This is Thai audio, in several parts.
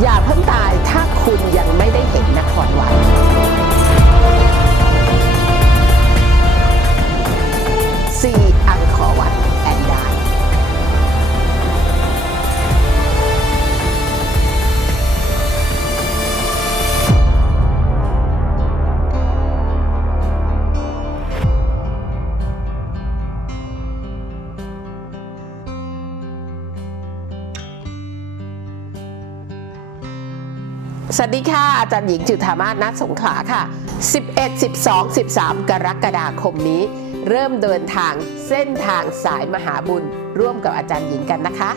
อย่าเพิ่งตายถ้าคุณยังไม่ได้เห็นนครวัด สวัสดีค่ะ อาจารย์หญิงจุธามาศนัสงขลาค่ะ 11 12 13 กรกฎาคมนี้ เริ่มเดินทางเส้นทางสายมหาบุญ ร่วมกับอาจารย์หญิงกันนะคะ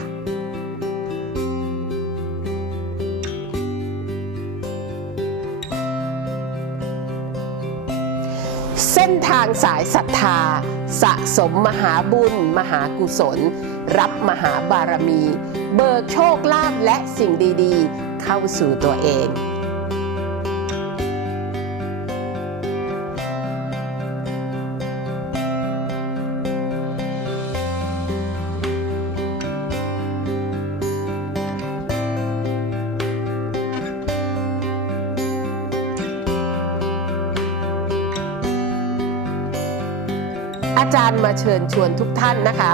เส้นทางสายศรัทธา สะสมมหาบุญ มหากุศล รับมหาบารมี เบิกโชคลาภและสิ่งดี ๆ เข้าสู่ตัวเองอาจารย์มาเชิญชวนทุกท่านนะคะ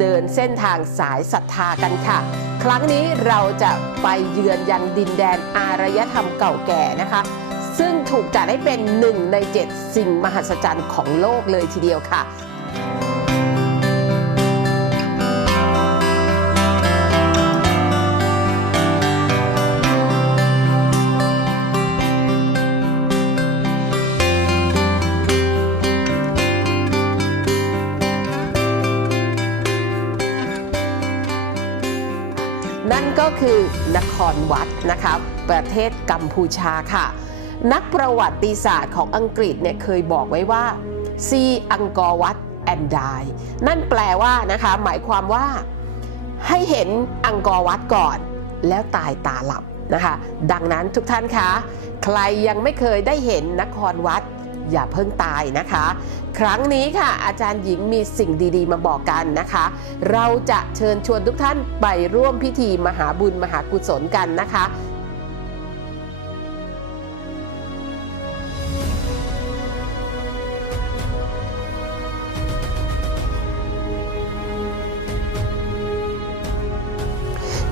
เดินเส้นทางสายศรัทธากันค่ะ ครั้งนี้เราจะไปเยือนยังดินแดนอารยธรรมเก่าแก่นะคะ ซึ่งถูกจัดให้เป็นหนึ่งในเจ็ดสิ่งมหัศจรรย์ของโลกเลยทีเดียวค่ะ นั่นก็คือนครวัดนะคะประเทศกัมพูชาค่ะ นักประวัติศาสตร์ของอังกฤษเนี่ยเคยบอกไว้ว่าซีอังกอร์วัดแอนดายนั่นแปลว่านะคะหมายความว่าให้เห็นอังกอร์วัดก่อนแล้วตายตาหลับนะคะ ดังนั้นทุกท่านคะ ใครยังไม่เคยได้เห็นนครวัด อย่าเพิ่งตายนะคะ ครั้งนี้ค่ะ อาจารย์หญิงมีสิ่งดีๆ มาบอกกันนะคะ เราจะเชิญชวนทุกท่านไปร่วมพิธีมหาบุญมหากุศลกันนะคะ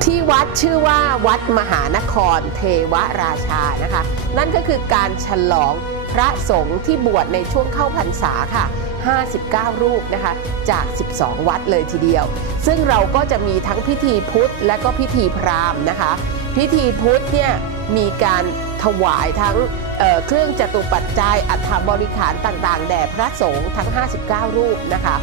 ที่วัดชื่อว่าวัดมหานครเทวราชานะคะ นั่นก็คือการฉลอง พระสงฆ์ที่บวชในช่วงเข้าพรรษาค่ะ 59 รูปนะคะจาก 12 วัดเลยทีเดียว ซึ่งเราก็จะมีทั้งพิธีพุทธและก็พิธีพราหมณ์นะคะ พิธีพุทธเนี่ยมีการถวายทั้งเเครื่องจตุปัจจัยอัฐบริขารต่างๆ แด่พระสงฆ์ทั้ง 59 รูปนะคะ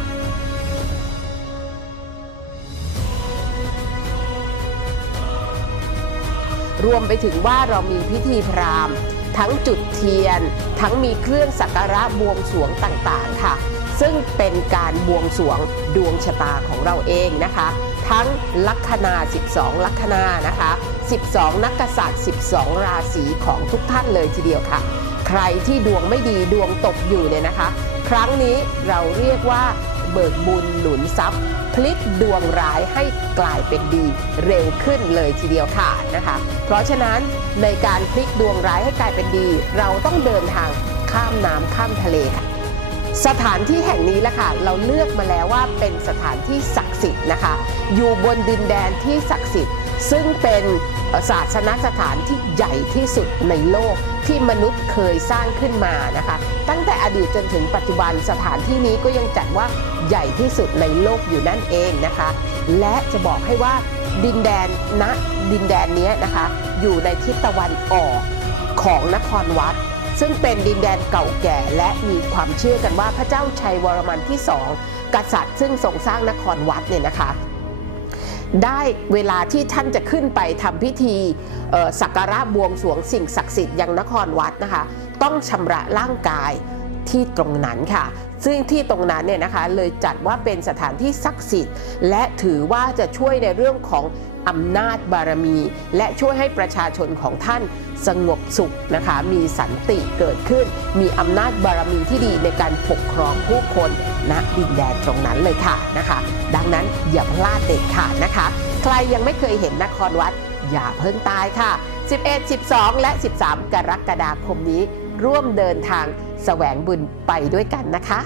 รวมไปถึงว่าเรามีพิธีพราหมณ์ ทั้งจุดเทียน ทั้งมีเครื่องสักการะบวงสวงต่างๆค่ะ ซึ่งเป็นการบวงสวงดวงชะตาของเราเองนะคะ ทั้งลัคนา 12 ลัคนานะคะ 12 นักกษัตริย์ 12 ราศีของทุกท่านเลยทีเดียวค่ะ ใครที่ดวงไม่ดีดวงตกอยู่เนี่ยนะคะ ครั้งนี้เราเรียกว่า เบิกบุญหนุนทรัพย์ พลิกดวงร้ายให้กลายเป็นดีเร็วขึ้นเลยทีเดียวค่ะนะคะ เพราะฉะนั้นในการพลิกดวงร้ายให้กลายเป็นดี เราต้องเดินทางข้ามน้ำข้ามทะเลค่ะสถานที่แห่งนี้แหละค่ะเราเลือกมาแล้วว่าเป็นสถานที่ศักดิ์สิทธิ์นะคะ อยู่บนดินแดนที่ศักดิ์สิทธิ์ ซึ่งเป็นศาสนสถานที่ใหญ่ที่สุดในโลกที่มนุษย์เคยสร้างขึ้นมานะคะ ตั้งแต่อดีตจนถึงปัจจุบันสถานที่นี้ก็ยังจัดว่าใหญ่ที่สุดในโลกอยู่นั่นเองนะคะ และจะบอกให้ว่าดินแดนณดินแดนนี้นะคะ อยู่ในทิศตะวันออกของนครวัดซึ่งเป็นดินแดนเก่าแก่และมีความเชื่อกันว่าพระเจ้าชัยวรมันที่สองกษัตริย์ซึ่งทรงสร้างนครวัดเนี่ยนะคะ ได้เวลาที่ท่านจะขึ้นไปทำพิธีสักการะบวงสรวงสิ่งศักดิ์สิทธิ์ยังนครวัดนะคะ ต้องชำระร่างกายที่ตรงนั้นค่ะ ซึ่งที่ตรงนั้นเนี่ยนะคะเลยจัดว่าเป็นสถานที่ศักดิ์สิทธิ์ และถือว่าจะช่วยในเรื่องของ อำนาจบารมี และช่วยให้ประชาชนของท่านสงบสุขนะคะ มีสันติเกิดขึ้น มีอำนาจบารมีที่ดีในการปกครองผู้คนณดินแดนตรงนั้นเลยค่ะนะคะ ดังนั้นอย่าพลาดเด็ดขาดนะคะ ใครยังไม่เคยเห็นนครวัด อย่าเพิ่งตายค่ะ 11 12 และ 13 กรกฎาคมนี้ ร่วมเดินทางแสวงบุญไปด้วยกันนะคะ